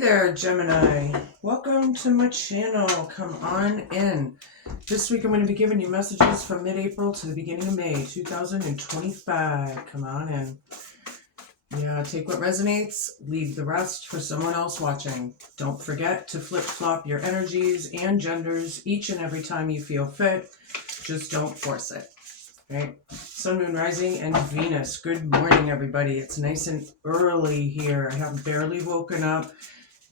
there, Gemini. Welcome to my channel. Come on in. This week I'm going to be giving you messages from mid-April to the beginning of May 2025. Come on in. Yeah, take what resonates, leave the rest for someone else watching. Don't forget to flip-flop your energies and genders each and every time you feel fit. Just don't force it. Right? Sun, Moon, Rising, and Venus. Good morning, everybody. It's nice and early here. I have barely woken up,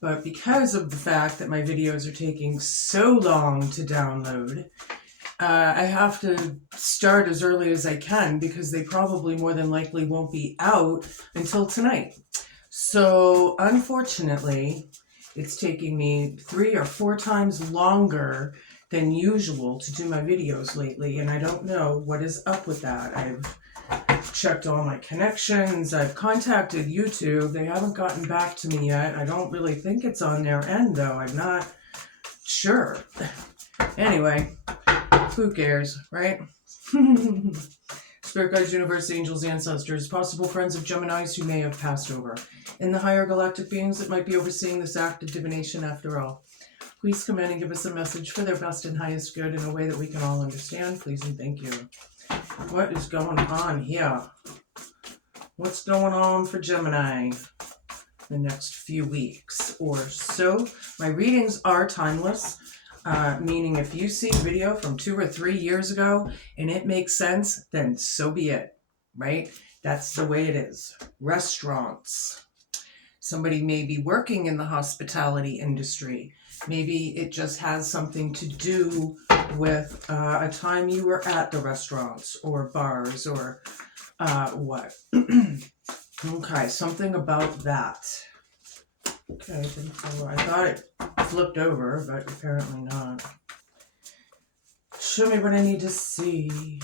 but because of the fact that my videos are taking so long to download, I have to start as early as I can because they probably more than likely won't be out until tonight. So, unfortunately, it's taking me 3 or 4 times longer than usual to do my videos lately, and I don't know what is up with that. I've checked all my connections, I've contacted YouTube, they haven't gotten back to me yet. I don't really think it's on their end though, I'm not sure. Anyway, who cares, right? Spirit guides, universe, angels, ancestors, possible friends of Geminis who may have passed over, and the higher galactic beings that might be overseeing this act of divination after all. Please come in and give us a message for their best and highest good in a way that we can all understand, please and thank you. What is going on here? What's going on for Gemini the next few weeks or so? My readings are timeless, meaning if you see a video from 2 or 3 years ago and it makes sense, then so be it, right? That's the way it is. Restaurants. Somebody may be working in the hospitality industry. Maybe it just has something to do with a time you were at the restaurants or bars or what. Okay, something about that. Okay, I thought it flipped over, but apparently not. Show me what I need to see.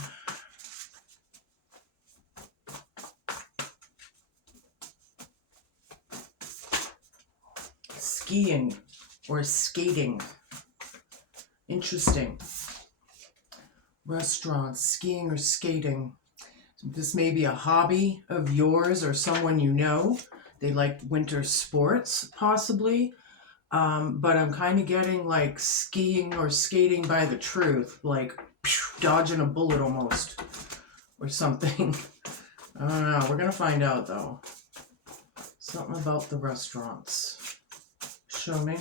Skiing or skating. Interesting. Restaurants, skiing or skating. This may be a hobby of yours or someone you know. They like winter sports, possibly. But I'm kind of getting like skiing or skating by the truth, like dodging a bullet almost or something. I don't know. We're going to find out though. Something about the restaurants. Show me.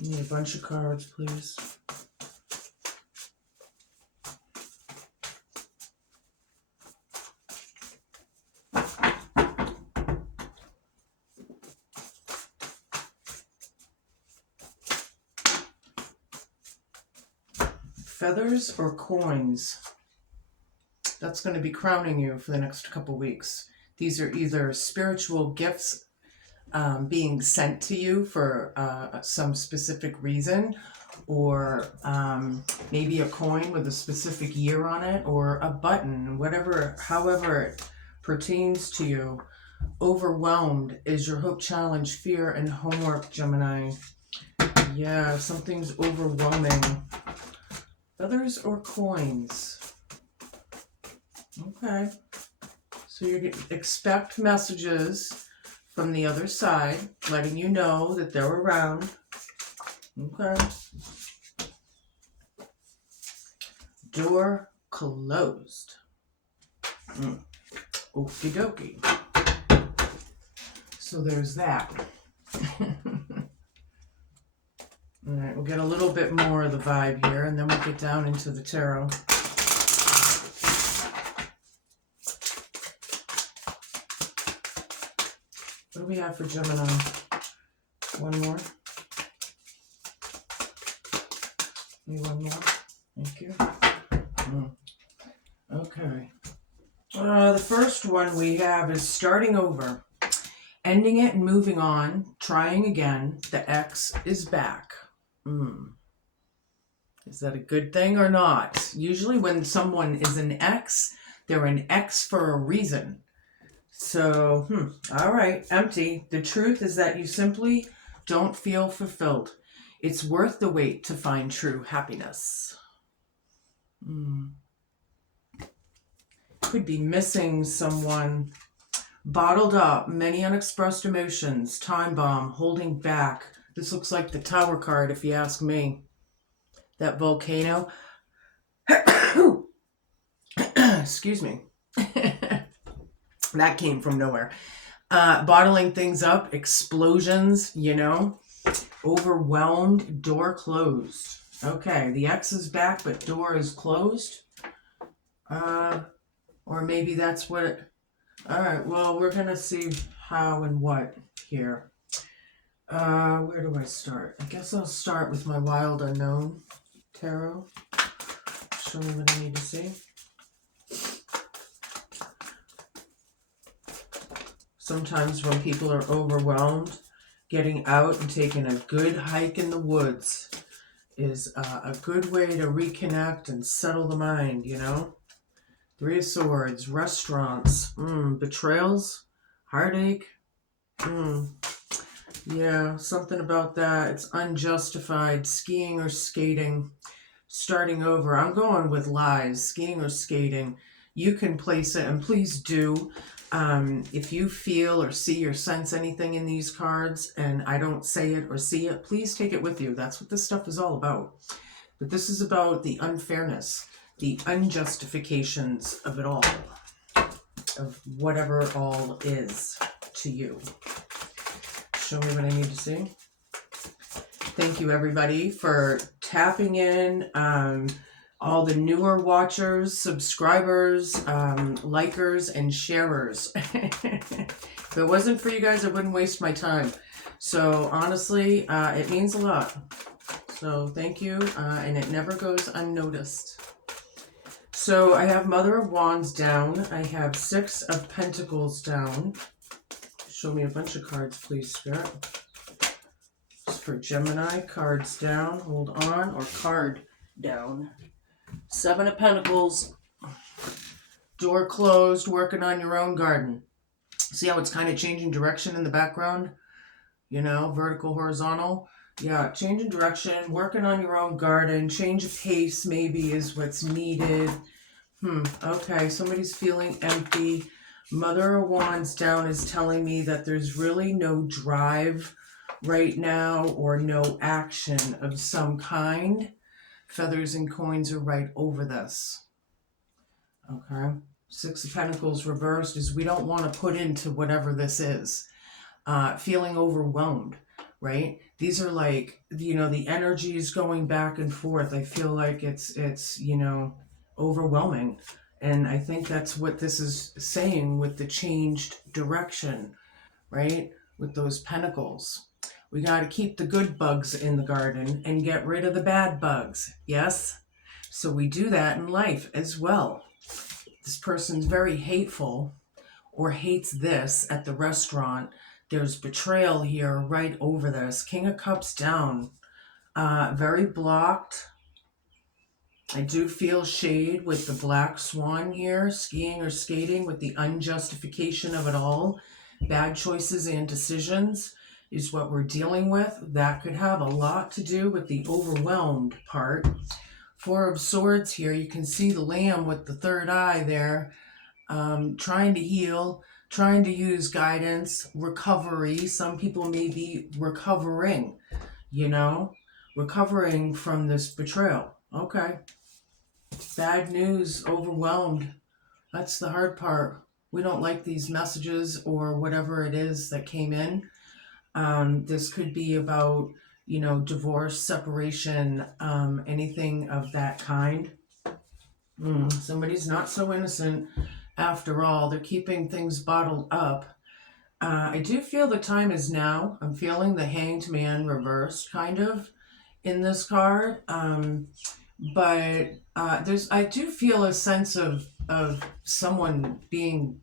Need a bunch of cards, please. Feathers or coins? That's going to be crowning you for the next couple weeks. These are either spiritual gifts being sent to you for some specific reason, or maybe a coin with a specific year on it, or a button, whatever, however it pertains to you. Overwhelmed is your hope, challenge, fear, and homework, Gemini. Yeah, something's overwhelming. Feathers or coins? Okay. So you expect messages from the other side, letting you know that they're around. Okay. Door closed. Okie dokie. So there's that. All right, we'll get a little bit more of the vibe here, and then we'll get down into the tarot. What do we have for Gemini? One more. Maybe one more. Thank you. Okay. The first one we have is starting over. Ending it and moving on. Trying again. The ex is back. Is that a good thing or not? Usually when someone is an ex, they're an ex for a reason. So, all right, empty. The truth is that you simply don't feel fulfilled. It's worth the wait to find true happiness. could be missing someone, bottled up, many unexpressed emotions, time bomb, holding back. This looks like the Tower card, if you ask me. That volcano. Excuse me. That came from nowhere. Bottling things up, explosions, you know. Overwhelmed, door closed. Okay, the X is back, but door is closed. Or maybe that's what it... Alright, well, we're going to see how and what here. Where do I start? I guess I'll start with my Wild Unknown Tarot. Show me what I need to see. Sometimes when people are overwhelmed, getting out and taking a good hike in the woods is a good way to reconnect and settle the mind, you know? Three of Swords, restaurants, betrayals, heartache. Yeah, something about that. It's unjustified. Skiing or skating, starting over. I'm going with lies, skiing or skating. You can place it, and please do. If you feel or see or sense anything in these cards and I don't say it or see it, please take it with you. That's what this stuff is all about. But this is about the unfairness, the unjustifications of it all, of whatever all is to you. Show me what I need to see. Thank you, everybody, for tapping in. All the newer watchers, subscribers, likers, and sharers. If it wasn't for you guys, I wouldn't waste my time. So honestly, it means a lot. So thank you, and it never goes unnoticed. So I have Mother of Wands down. I have Six of Pentacles down. Show me a bunch of cards, please, Spirit. Just for Gemini, cards down, hold on, or card down. Seven of Pentacles, door closed, working on your own garden. See how it's kind of changing direction in the background? You know, vertical, horizontal. Yeah, changing direction, working on your own garden, change of pace maybe is what's needed. Okay, somebody's feeling empty. Mother of Wands down is telling me that there's really no drive right now or no action of some kind. Feathers and coins are right over this. Okay. Six of Pentacles reversed is we don't want to put into whatever this is. Feeling overwhelmed, right? These are like, you know, the energy is going back and forth. I feel like it's you know, overwhelming. And I think that's what this is saying with the changed direction, right? With those pentacles. We got to keep the good bugs in the garden and get rid of the bad bugs. Yes? So we do that in life as well. This person's very hateful or hates this at the restaurant. There's betrayal here right over this. King of Cups down. Very blocked. I do feel shade with the Black Swan here. Skiing or skating with the unjustification of it all. Bad choices and decisions is what we're dealing with. That could have a lot to do with the overwhelmed part. Four of Swords here. You can see the Lamb with the third eye there. Trying to heal, trying to use guidance, recovery. Some people may be recovering, you know, recovering from this betrayal. Okay. Bad news, overwhelmed. That's the hard part. We don't like these messages or whatever it is that came in. This could be about, you know, divorce, separation, anything of that kind. Somebody's not so innocent after all. They're keeping things bottled up. I do feel the time is now. I'm feeling the Hanged Man reversed kind of in this card. But I do feel a sense of someone being,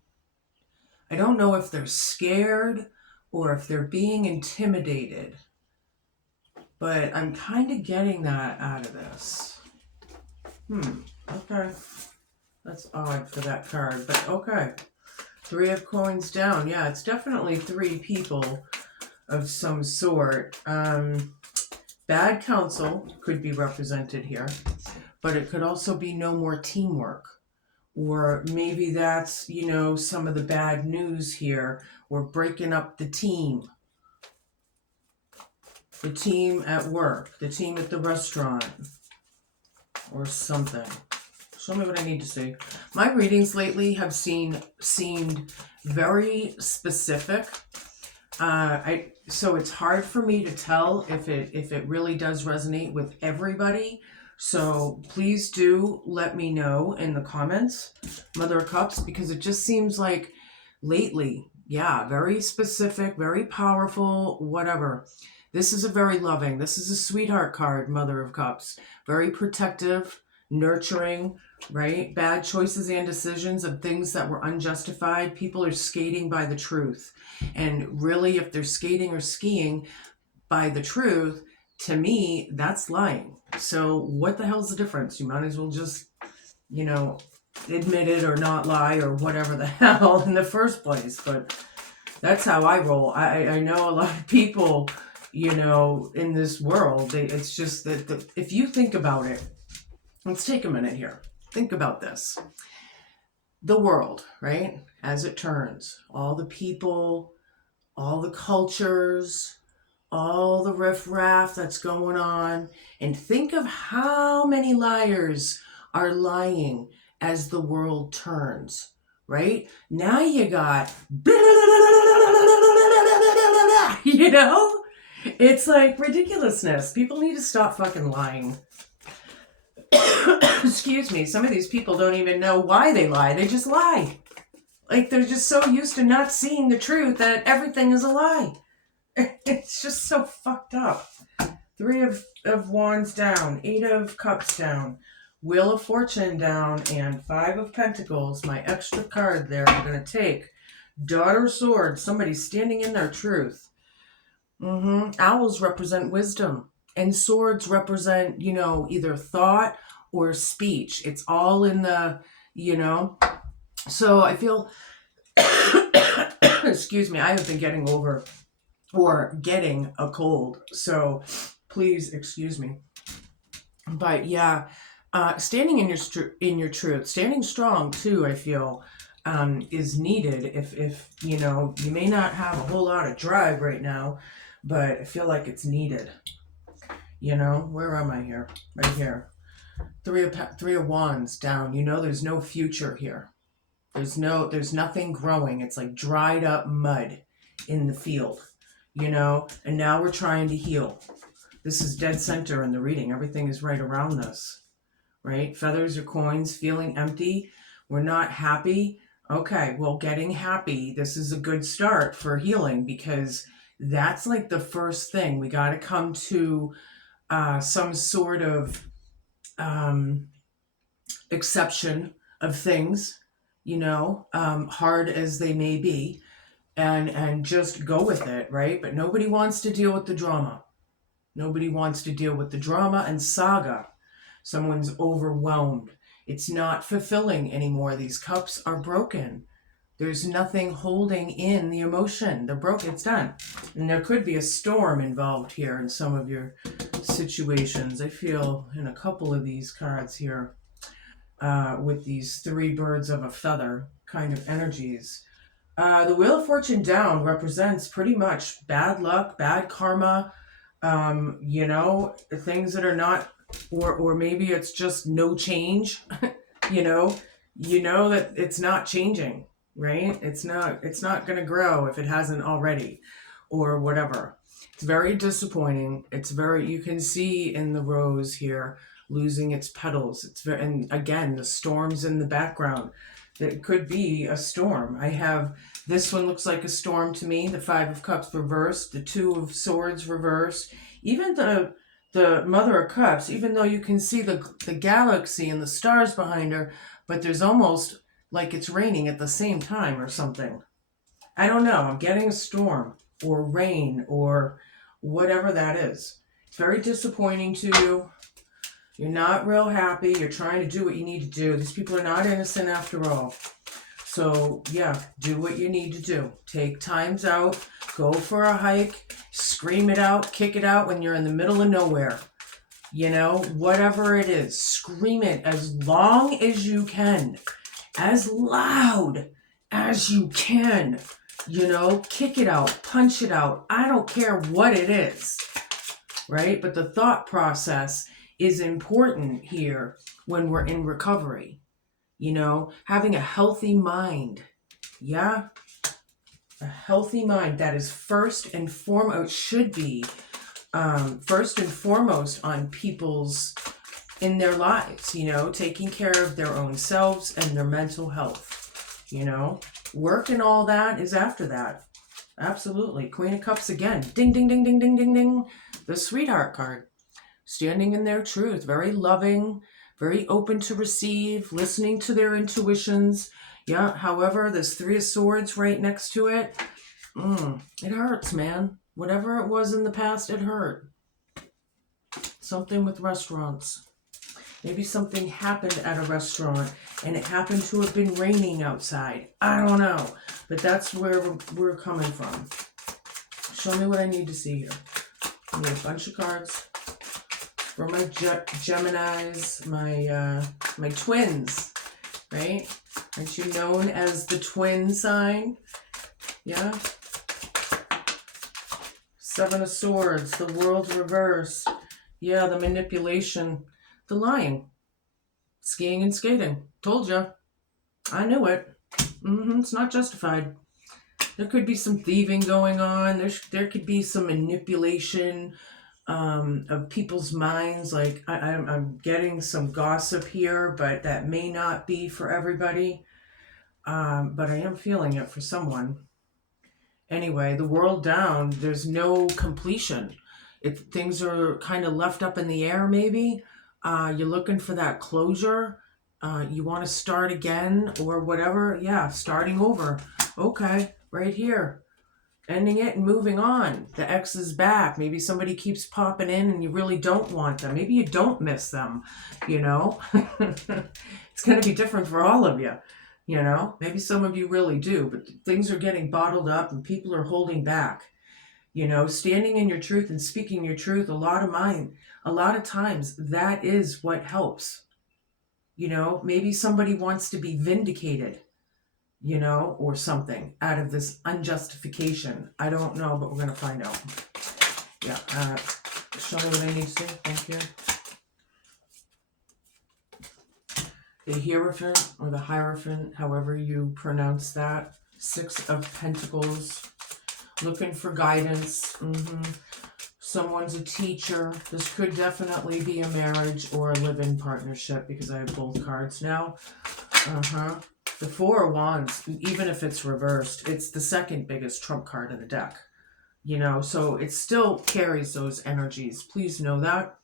I don't know if they're scared or if they're being intimidated, but I'm kind of getting that out of this. Okay. That's odd for that card, but okay. Three of Coins down. Yeah, it's definitely three people of some sort. Bad counsel could be represented here, but it could also be no more teamwork Or maybe that's, you know, some of the bad news here. We're breaking up the team. The team at work, the team at the restaurant, or something. Show me what I need to see. My readings lately have seemed very specific. So it's hard for me to tell if it really does resonate with everybody. So please do let me know in the comments, Mother of Cups, because it just seems like lately, yeah, very specific, very powerful, whatever. This is a very loving, this is a sweetheart card, Mother of Cups. Very protective, nurturing, right? Bad choices and decisions of things that were unjustified. People are skating by the truth. And really, if they're skating or skiing by the truth, to me, that's lying. So what the hell's the difference? You might as well just, you know, admit it or not lie or whatever the hell in the first place. But that's how I roll. I know a lot of people, you know, in this world, it's just that if you think about it, let's take a minute here. Think about this. The world, right? As it turns, all the people, all the cultures, all the riffraff that's going on, and think of how many liars are lying as the world turns, right? Now you got, you know, it's like ridiculousness. People need to stop fucking lying. Excuse me, some of these people don't even know why they lie. They just lie. Like, they're just so used to not seeing the truth that everything is a lie. It's just so fucked up. 3 of Wands down, 8 of Cups down, Wheel of Fortune down, and 5 of Pentacles. My extra card there I'm going to take. Daughter of Swords, somebody standing in their truth. Owls represent wisdom, and swords represent, you know, either thought or speech. It's all in the, you know. So I feel, excuse me, I have been getting over or getting a cold. So please excuse me. But yeah, standing in your truth, standing strong too, I feel, is needed. If you know, you may not have a whole lot of drive right now, but I feel like it's needed. You know, where am I here? Right here. 3 of Wands down. You know, there's no future here. There's nothing growing. It's like dried up mud in the field, you know, and now we're trying to heal. This is dead center in the reading. Everything is right around this, right? Feathers or coins, feeling empty. We're not happy. Okay, well, getting happy, this is a good start for healing, because that's like the first thing. We got to come to some sort of exception of things, you know, hard as they may be, and just go with it, right? But nobody wants to deal with the drama. Nobody wants to deal with the drama and saga. Someone's overwhelmed. It's not fulfilling anymore. These cups are broken. There's nothing holding in the emotion. They're broken. It's done. And there could be a storm involved here in some of your situations. I feel in a couple of these cards here, with these 3 birds of a feather kind of energies. The Wheel of Fortune down represents pretty much bad luck, bad karma, you know, things that are not, or maybe it's just no change. you know that it's not changing, right? It's not going to grow if it hasn't already, or whatever. It's very disappointing. You can see in the rose here losing its petals. And again, the storms in the background. It could be a storm. I have, this one looks like a storm to me. The 5 of Cups reversed, the 2 of Swords reversed. Even the Mother of Cups, even though you can see the galaxy and the stars behind her, but there's almost like it's raining at the same time or something. I don't know. I'm getting a storm or rain or whatever that is. It's very disappointing to you. You're not real happy. You're trying to do what you need to do. These people are not innocent after all. So yeah, do what you need to do. Take times out. Go for a hike. Scream it out. Kick it out when you're in the middle of nowhere. You know, whatever it is. Scream it as long as you can. as loud as you can. You know, kick it out, punch it out. I don't care what it is, right? But the thought process is important here when we're in recovery. You know, having a healthy mind. Yeah, a healthy mind that is first and foremost, should be first and foremost on people's, in their lives, you know, taking care of their own selves and their mental health, you know. Work and all that is after that. Absolutely. Queen of Cups again. Ding, ding, ding, ding, ding, ding, ding. The Sweetheart card. Standing in their truth. Very loving, very open to receive, listening to their intuitions. Yeah, however, there's Three of Swords right next to it. It hurts, man. Whatever it was in the past, it hurt. Something with restaurants. Maybe something happened at a restaurant and it happened to have been raining outside. I don't know. But that's where we're coming from. Show me what I need to see here. I need a bunch of cards for my Geminis, my twins, right? Aren't you known as the twin sign? Yeah. Seven of Swords, the World reverse. Yeah, the manipulation. The lying. Skiing and skating. Told ya. I knew it. It's not justified. There could be some thieving going on. There could be some manipulation of people's minds. Like, I'm getting some gossip here, but that may not be for everybody. But I am feeling it for someone. Anyway, the World down. There's no completion. Things are kind of left up in the air, maybe. You're looking for that closure. You want to start again or whatever. Yeah, starting over. Okay, right here. Ending it and moving on. The ex is back. Maybe somebody keeps popping in and you really don't want them. Maybe you don't miss them, you know. It's going to be different for all of you, you know. Maybe some of you really do, but things are getting bottled up and people are holding back. You know, standing in your truth and speaking your truth, a lot of times that is what helps. You know, maybe somebody wants to be vindicated, you know, or something out of this unjustification. I don't know, but we're going to find out. Yeah, show me what I need to do. Thank you. The Hierophant or the Hierophant, however you pronounce that. Six of Pentacles. Looking for guidance. Someone's a teacher. This could definitely be a marriage or a live-in partnership because I have both cards now. The Four of Wands, even if it's reversed, it's the second biggest trump card in the deck. You know, so it still carries those energies. Please know that.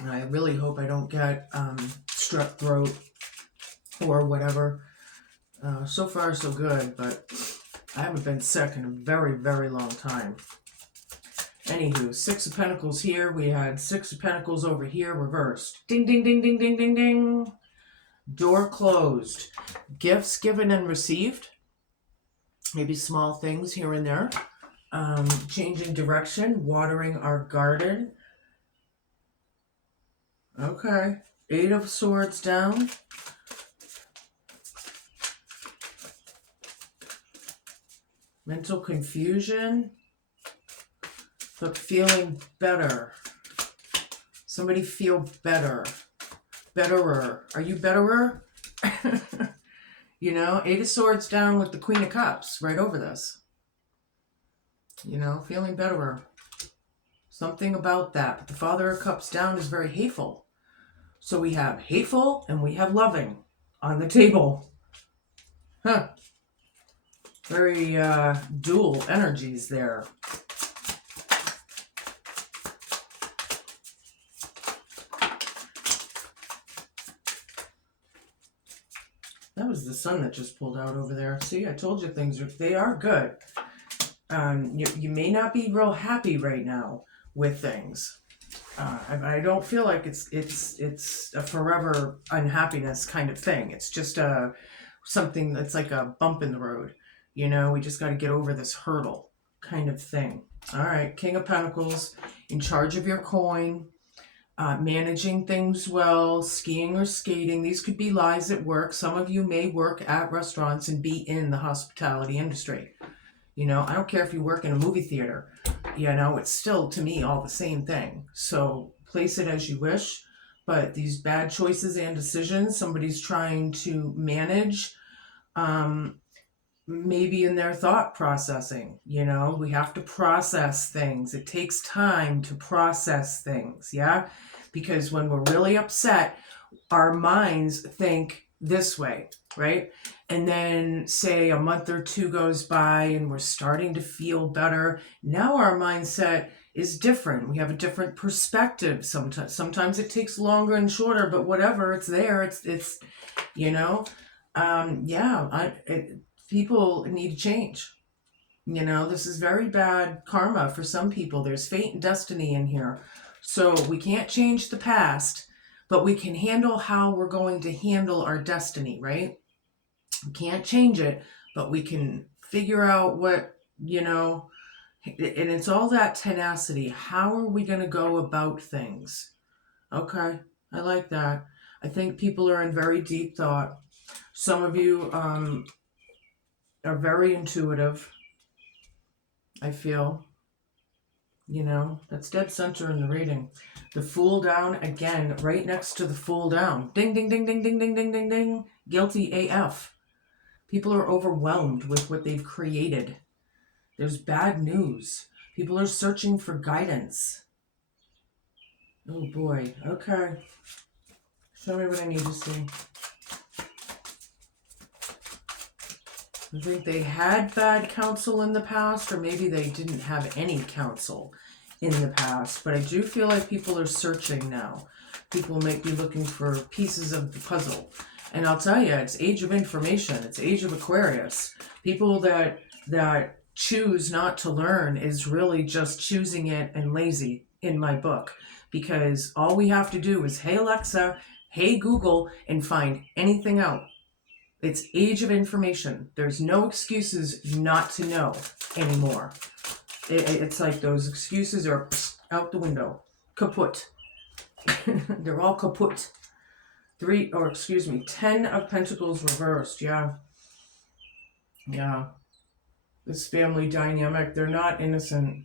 And I really hope I don't get strep throat or whatever. So far, so good, but I haven't been sick in a very, very long time. Anywho, Six of Pentacles here. We had Six of Pentacles over here, reversed. Ding, ding, ding, ding, ding, ding, ding. Door closed. Gifts given and received. Maybe small things here and there. Changing direction. Watering our garden. Okay. Eight of Swords down. Mental confusion, but feeling better. Somebody feel better. Betterer. Are you betterer? You know, Eight of Swords down with the Queen of Cups right over this. You know, feeling betterer. Something about that. But the Father of Cups down is very hateful. So we have hateful and we have loving on the table. Huh. Very dual energies there. That was the sun that just pulled out over there. See, I told you they are good. You may not be real happy right now with things. I don't feel like it's a forever unhappiness kind of thing. It's just something that's like a bump in the road. You know, we just got to get over this hurdle kind of thing. All right, King of Pentacles, in charge of your coin. managing things well, skiing or skating. These could be lives at work. Some of you may work at restaurants and be in the hospitality industry. You know, I don't care if you work in a movie theater. You know, it's still, to me, all the same thing. So place it as you wish. But these bad choices and decisions somebody's trying to manage, maybe in their thought processing. You know, we have to process things. It takes time to process things, yeah? Because when we're really upset, our minds think this way, right? And then say a month or two goes by and we're starting to feel better. Now our mindset is different. We have a different perspective. Sometimes it takes longer and shorter, but whatever, it's there. It's you know, people need to change. You know, this is very bad karma for some people. There's fate and destiny in here. So we can't change the past, but we can handle how we're going to handle our destiny, right? We can't change it, but we can figure out what, you know, and it's all that tenacity. How are we going to go about things? Okay, I like that. I think people are in very deep thought. Some of you are very intuitive, I feel. You know, that's dead center in the reading. The Fool down again, right next to the Fool down. Ding, ding, ding, ding, ding, ding, ding, ding, ding. Guilty AF. People are overwhelmed with what they've created. There's bad news. People are searching for guidance. Oh boy. Okay. Show me what I need to see. I think they had bad counsel in the past, or maybe they didn't have any counsel in the past. But I do feel like people are searching now. People might be looking for pieces of the puzzle. And I'll tell you, it's age of information. It's age of Aquarius. People that choose not to learn is really just choosing it and lazy in my book. Because all we have to do is, hey Alexa, hey Google, and find anything out. It's age of information. There's no excuses not to know anymore. It's like those excuses are out the window. Kaput. They're all kaput. 10 of Pentacles reversed. Yeah. This family dynamic, they're not innocent.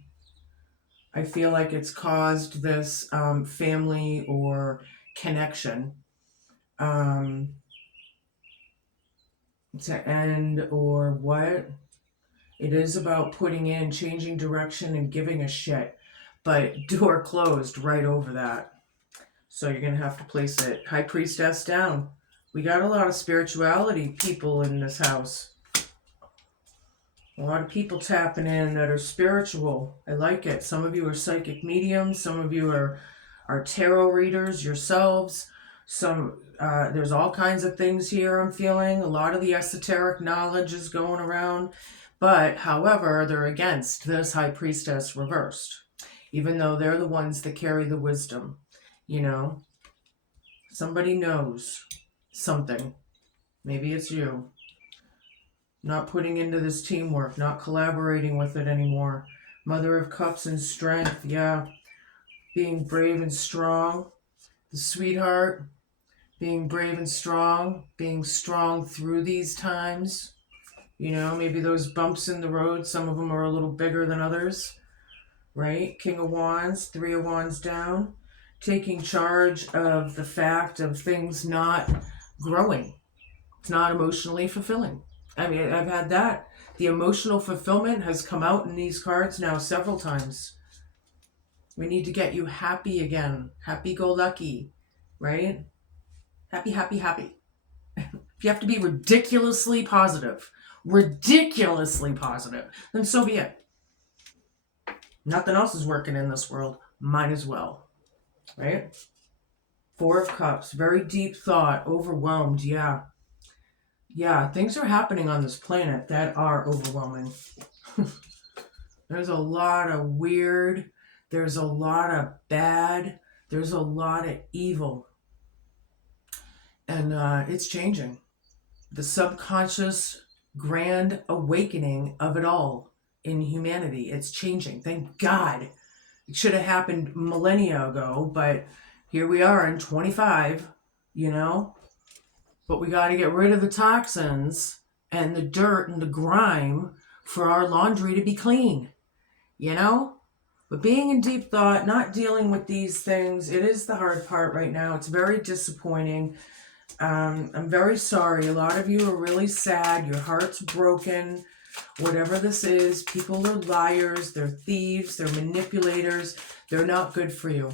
I feel like it's caused this family or connection to end, or what. It is about putting in, changing direction, and giving a shit. But door closed right over that. So you're going to have to place it. High Priestess down. We got a lot of spirituality people in this house. A lot of people tapping in that are spiritual. I like it. Some of you are psychic mediums. Some of you are tarot readers yourselves. There's all kinds of things here I'm feeling. A lot of the esoteric knowledge is going around. But, however, they're against this High Priestess reversed. Even though they're the ones that carry the wisdom. You know? Somebody knows something. Maybe it's you. Not putting into this teamwork. Not collaborating with it anymore. Mother of Cups and strength. Yeah. Being brave and strong. The Sweetheart. Being brave and strong. Being strong through these times. You know, maybe those bumps in the road, some of them are a little bigger than others, right? King of Wands, 3 of Wands down, taking charge of the fact of things not growing. It's not emotionally fulfilling. I mean, I've had that. The emotional fulfillment has come out in these cards now several times. We need to get you happy again. Happy-go-lucky, right? Happy, happy, happy. If you have to be ridiculously positive, then so be it. Nothing else is working in this world. Might as well. Right? 4 of Cups. Very deep thought. Overwhelmed. Yeah. Things are happening on this planet that are overwhelming. There's a lot of weird. There's a lot of bad. There's a lot of evil. And it's changing. The subconscious grand awakening of it all in humanity. It's changing. Thank God. It should have happened millennia ago, but Here we are in 25, you know, but we got to get rid of the toxins and the dirt and the grime for our laundry to be clean, you know? But being in deep thought, not dealing with these things, it is the hard part right now. It's very disappointing. I'm very sorry. A lot of you are really sad. Your heart's broken. Whatever this is, people are liars. They're thieves. They're manipulators. They're not good for you.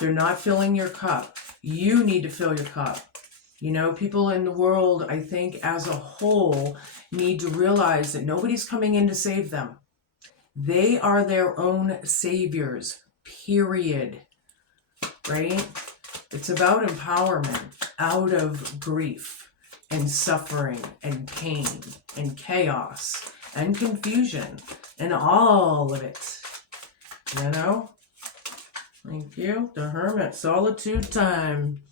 They're not filling your cup. You need to fill your cup. You know, people in the world, I think, as a whole, need to realize that nobody's coming in to save them. They are their own saviors, period. Right? It's about empowerment out of grief and suffering and pain and chaos and confusion and all of it. You know? Thank you. The Hermit, solitude time.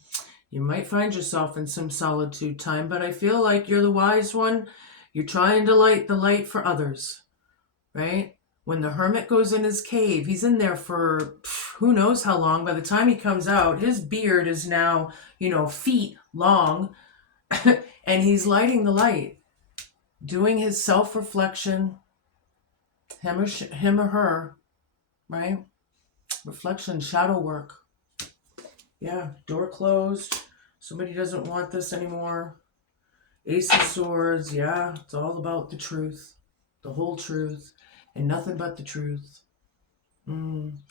You might find yourself in some solitude time, but I feel like you're the wise one. You're trying to light the light for others, right? When the Hermit goes in his cave, he's in there for who knows how long. By the time he comes out, his beard is now, feet long, and he's lighting the light, doing his self-reflection, him or her, right? Reflection, shadow work. Yeah, door closed. Somebody doesn't want this anymore. Ace of Swords, yeah, it's all about the truth, the whole truth, and nothing but the truth.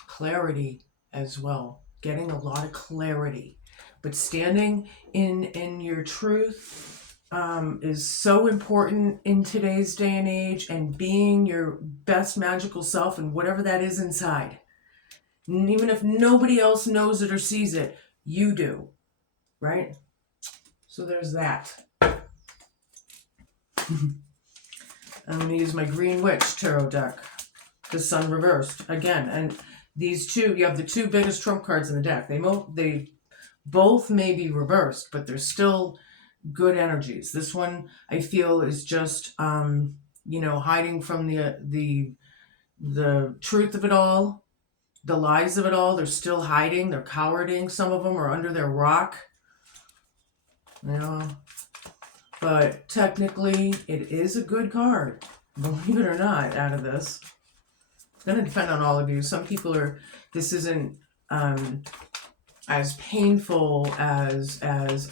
Clarity as well, getting a lot of clarity. But standing in your truth is so important in today's day and age, and being your best magical self and whatever that is inside. And even if nobody else knows it or sees it, you do, right? So there's that. I'm going to use my Green Witch Tarot deck. The Sun reversed again. And these two, you have the two biggest trump cards in the deck. They both may be reversed, but they're still good energies. This one, I feel, is just, hiding from the truth of it all, the lies of it all. They're still hiding. They're cowarding. Some of them are under their rock. But technically, it is a good card, believe it or not, out of this. It's going to depend on all of you. Some people this isn't as painful as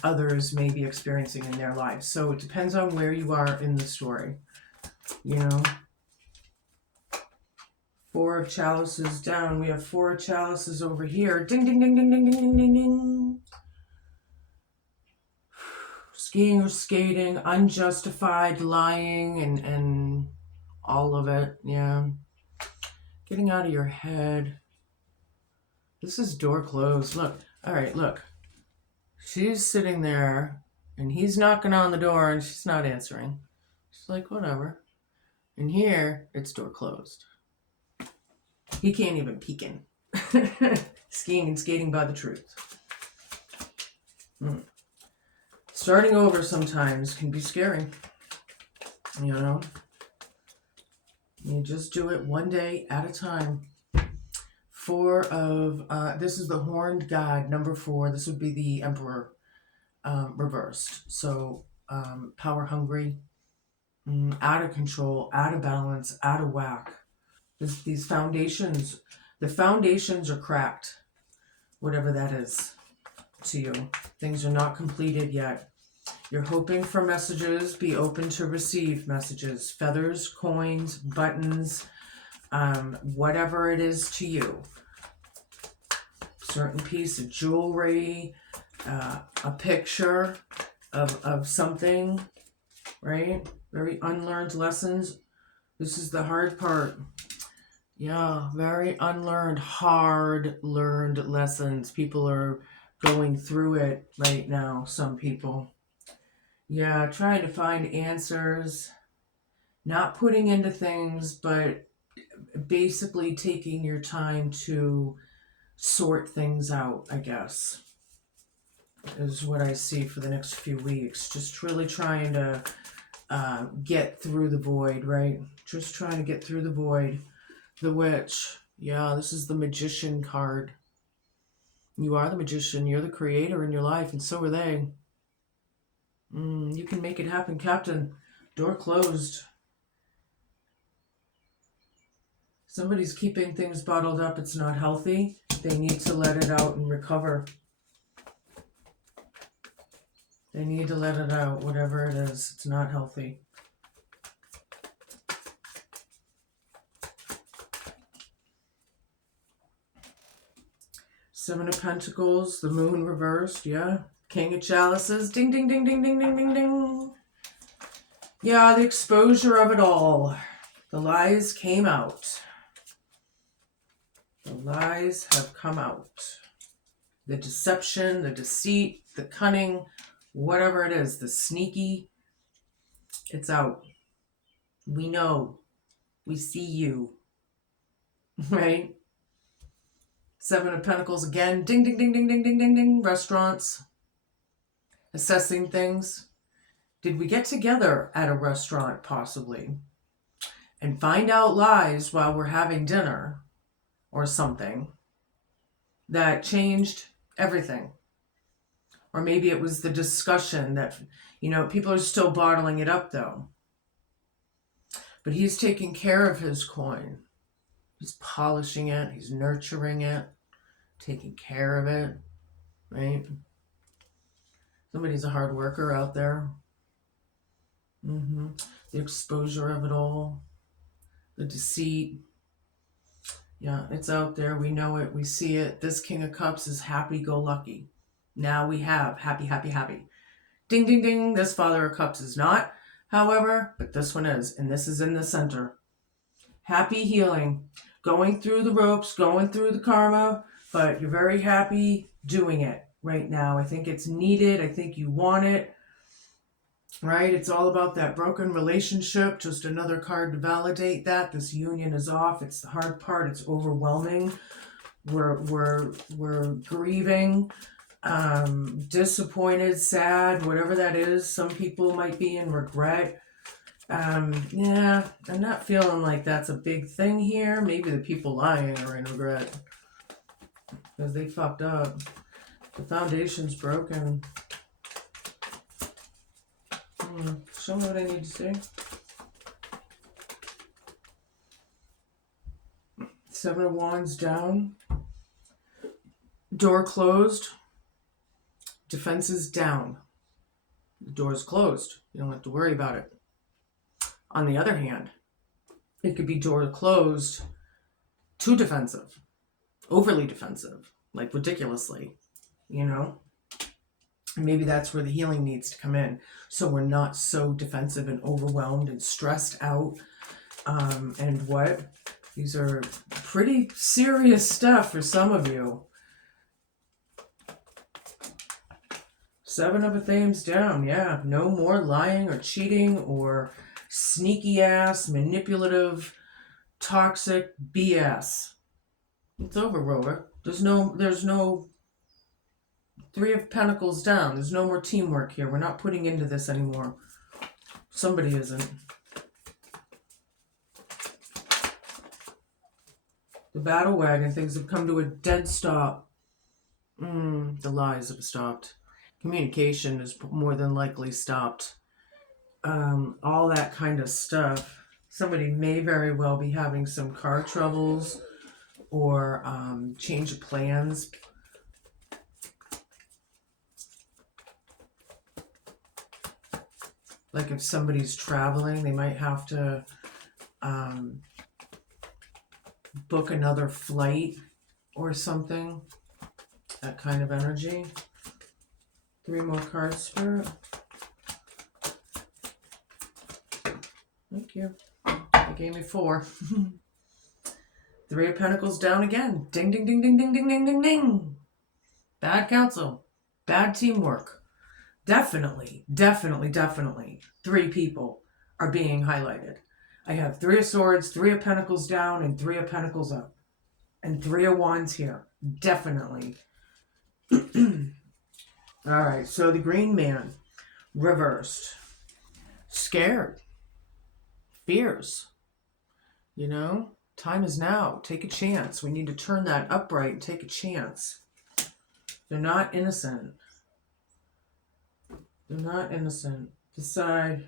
others may be experiencing in their lives. So it depends on where you are in the story, Four of Chalices down. We have Four of Chalices over here. Ding, ding, ding, ding, ding, ding, ding, ding, ding. Skiing or skating, unjustified lying, and all of it, yeah. Getting out of your head. This is door closed. Look, all right, look. She's sitting there, and he's knocking on the door, and she's not answering. She's like, whatever. And here, it's door closed. He can't even peek in. Skiing and skating by the truth. Starting over sometimes can be scary. You just do it one day at a time. Four of, this is the Horned God, number 4. This would be the Emperor reversed. So power hungry, out of control, out of balance, out of whack. These foundations, the foundations are cracked, whatever that is to you. Things are not completed yet. You're hoping for messages. Be open to receive messages. Feathers, coins, buttons, whatever it is to you. Certain piece of jewelry, a picture of something, right? Very unlearned lessons. This is the hard part. Yeah, very unlearned, hard learned lessons. People are going through it right now, some people. Yeah, trying to find answers, not putting into things, but basically taking your time to sort things out, I guess, is what I see for the next few weeks. Just really trying to get through the void, right? Just trying to get through the void. The Witch. Yeah, this is the Magician card. You are the magician. You're the creator in your life, and so are they. You can make it happen, Captain. Door closed. Somebody's keeping things bottled up. It's not healthy. They need to let it out and recover. They need to let it out, whatever it is. It's not healthy. Seven of Pentacles, the Moon reversed, yeah. King of Chalices, ding, ding, ding, ding, ding, ding, ding, ding. Yeah, the exposure of it all. The lies came out. The lies have come out. The deception, the deceit, the cunning, whatever it is, the sneaky, it's out. We know. We see you. Right? Seven of Pentacles again. Ding, ding, ding, ding, ding, ding, ding, ding. Restaurants. Assessing things. Did we get together at a restaurant, possibly, and find out lies while we're having dinner or something that changed everything? Or maybe it was the discussion that, people are still bottling it up, though. But he's taking care of his coin. He's polishing it. He's nurturing it. Taking care of it. Right? Somebody's a hard worker out there. The exposure of it all. The deceit. Yeah, it's out there. We know it. We see it. This King of Cups is happy-go-lucky. Now we have happy, happy, happy. Ding, ding, ding. This Father of Cups is not, however, but this one is. And this is in the center. Happy healing. Going through the ropes, going through the karma, but you're very happy doing it right now. I think it's needed. I think you want it. Right? It's all about that broken relationship. Just another card to validate that. This union is off. It's the hard part. It's overwhelming. We're grieving, disappointed, sad, whatever that is. Some people might be in regret. Yeah, I'm not feeling like that's a big thing here. Maybe the people lying are in regret because they fucked up. The foundation's broken. Show me what I need to see. Seven of Wands down. Door closed. Defenses down. The door's closed. You don't have to worry about it. On the other hand, it could be door closed, too defensive, overly defensive, like ridiculously, And maybe that's where the healing needs to come in. So we're not so defensive and overwhelmed and stressed out. And what? These are pretty serious stuff for some of you. Seven of Apr15th down. Yeah, no more lying or cheating or sneaky ass, manipulative, toxic BS. It's over, Rover. There's no Three of Pentacles down. There's no more teamwork here. We're not putting into this anymore. Somebody isn't. The battle wagon, things have come to a dead stop. The lies have stopped. Communication is more than likely stopped. All that kind of stuff. Somebody may very well be having some car troubles or change of plans. Like if somebody's traveling, they might have to book another flight or something. That kind of energy. Three more cards, Spirit. Thank you. They gave me four. Three of Pentacles down again. Ding, ding, ding, ding, ding, ding, ding, ding, ding. Bad counsel. Bad teamwork. Definitely, definitely, definitely. Three people are being highlighted. I have Three of Swords, Three of Pentacles down, and Three of Pentacles up. And Three of Wands here. Definitely. All right, so the Green Man, reversed. Scared. Fears. Time is now. Take a chance. We need to turn that upright and take a chance. They're not innocent. They're not innocent. Decide,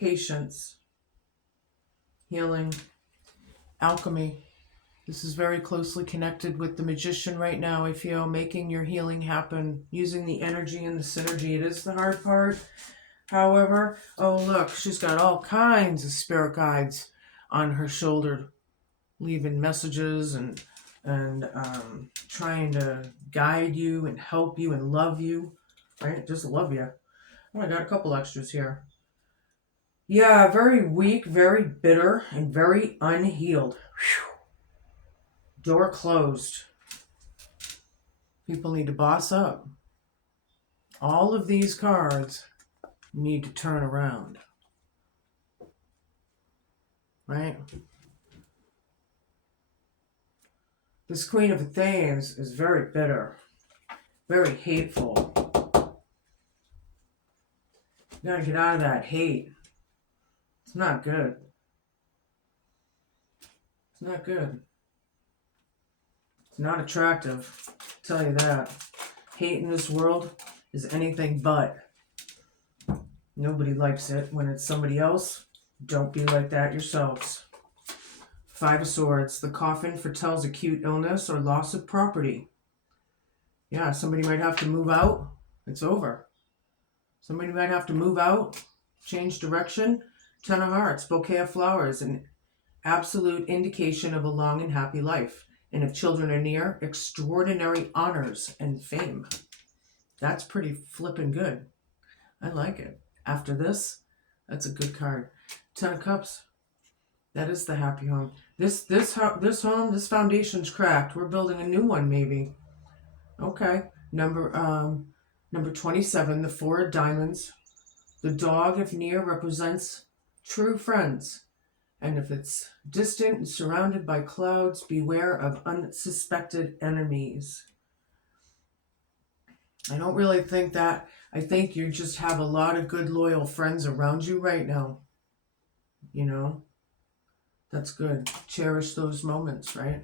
patience, healing, alchemy. This is very closely connected with the magician right now, I feel, making your healing happen, using the energy and the synergy. It is the hard part. However, oh look, she's got all kinds of spirit guides on her shoulder, leaving messages and trying to guide you and help you and love you, right? Just love you. Oh, I got a couple extras here. Yeah, very weak, very bitter, and very unhealed. Whew. Door closed. People need to boss up. All of these cards need to turn around. Right? This Queen of Athens is very bitter, very hateful. You gotta get out of that hate. It's not good. It's not good. It's not attractive. I'll tell you that. Hate in this world is anything but. Nobody likes it. When it's somebody else, don't be like that yourselves. Five of Swords. The coffin foretells acute illness or loss of property. Yeah, somebody might have to move out. It's over. Somebody might have to move out, change direction. Ten of Hearts, bouquet of flowers, an absolute indication of a long and happy life. And if children are near, extraordinary honors and fame. That's pretty flippin' good. I like it. After this, that's a good card. Ten of Cups. That is the happy home. This home, this foundation's cracked. We're building a new one, maybe. Okay. Number 27, the Four of Diamonds. The dog, if near, represents true friends. And if it's distant and surrounded by clouds, beware of unsuspected enemies. I don't really think that. I think you just have a lot of good, loyal friends around you right now. You know? That's good. Cherish those moments, right?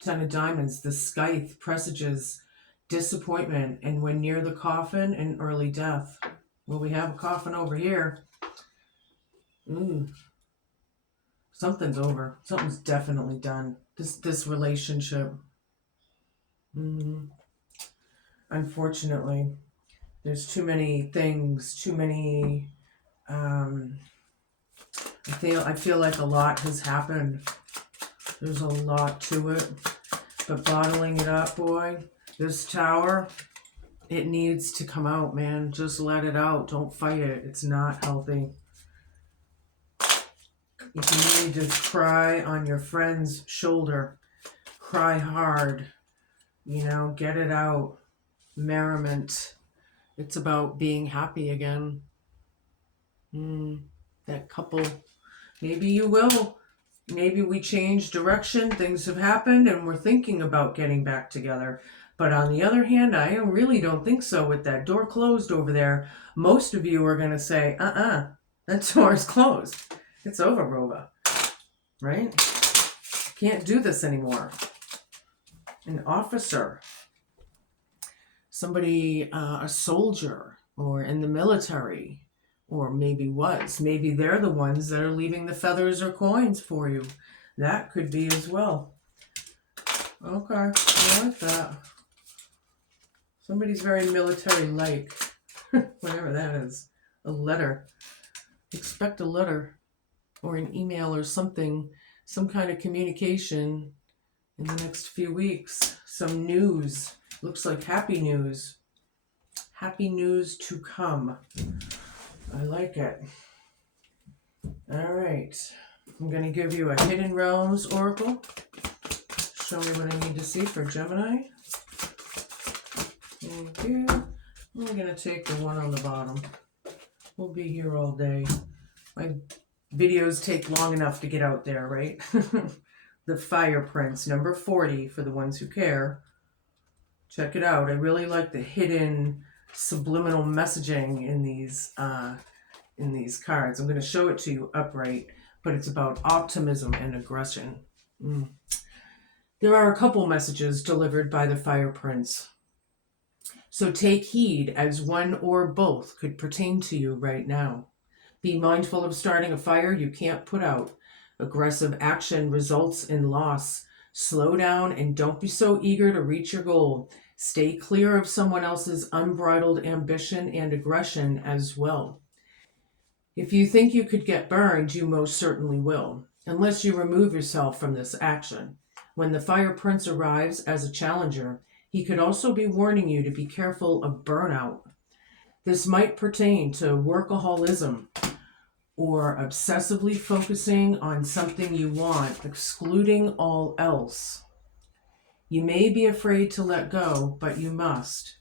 Ten of Diamonds, the scythe presages disappointment and when near the coffin and early death. Well, we have a coffin over here. Something's over. Something's definitely done. This relationship. Unfortunately, there's too many things, too many. I feel like a lot has happened. There's a lot to it, but bottling it up, boy. This Tower, it needs to come out, man. Just let it out. Don't fight it. It's not healthy. If you need to cry on your friend's shoulder, cry hard. You know, get it out. Merriment. It's about being happy again. That couple. Maybe you will. Maybe we change direction. Things have happened and we're thinking about getting back together. But on the other hand, I really don't think so. With that door closed over there, most of you are going to say, that door is closed. It's over, Rova. Right? Can't do this anymore. An officer. Somebody, a soldier, or in the military, or maybe they're the ones that are leaving the feathers or coins for you. That could be as well. Okay, I like that. Somebody's very military-like, whatever that is. A letter. Expect a letter or an email or something, some kind of communication in the next few weeks. Some news. Looks like happy news. Happy news to come. I like it. All right. I'm going to give you a Hidden Realms Oracle. Show me what I need to see for Gemini. Thank you. I'm going to take the one on the bottom. We'll be here all day. My videos take long enough to get out there, right? The Fire Prince, number 40, for the ones who care. Check it out. I really like the hidden subliminal messaging in these cards. I'm going to show it to you upright, but it's about optimism and aggression. There are a couple messages delivered by the Fire Prince. So take heed, as one or both could pertain to you right now. Be mindful of starting a fire you can't put out. Aggressive action results in loss. Slow down and don't be so eager to reach your goal. Stay clear of someone else's unbridled ambition and aggression as well. If you think you could get burned, you most certainly will, unless you remove yourself from this action. When the Fire Prince arrives as a challenger, he could also be warning you to be careful of burnout. This might pertain to workaholism or obsessively focusing on something you want, excluding all else. You may be afraid to let go, but you must.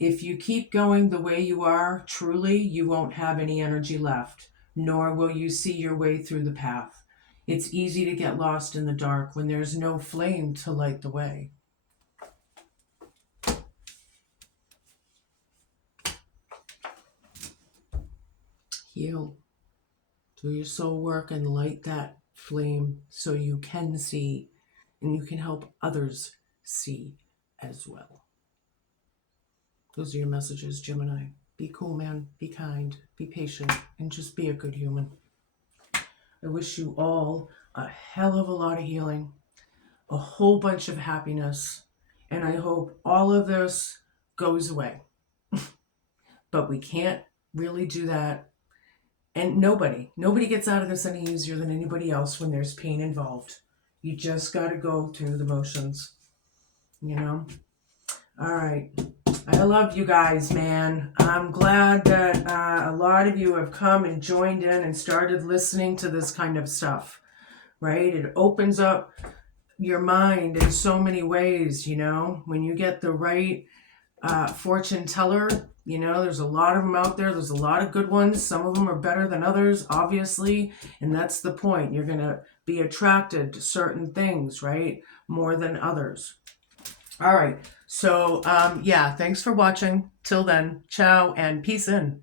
If you keep going the way you are, truly, you won't have any energy left, nor will you see your way through the path. It's easy to get lost in the dark when there's no flame to light the way. Heal. Do your soul work and light that flame so you can see and you can help others see as well. Those are your messages, Gemini. Be cool, man. Be kind. Be patient. And just be a good human. I wish you all a hell of a lot of healing, a whole bunch of happiness, and I hope all of this goes away. But we can't really do that. And nobody gets out of this any easier than anybody else when there's pain involved. You just got to go through the motions, you know? All right. I love you guys, man. I'm glad that a lot of you have come and joined in and started listening to this kind of stuff, right? It opens up your mind in so many ways, you know? When you get the right fortune teller, you know, there's a lot of them out there. There's a lot of good ones. Some of them are better than others, obviously. And that's the point. You're going to be attracted to certain things, right? More than others. All right. So, yeah, thanks for watching. Till then, ciao and peace in.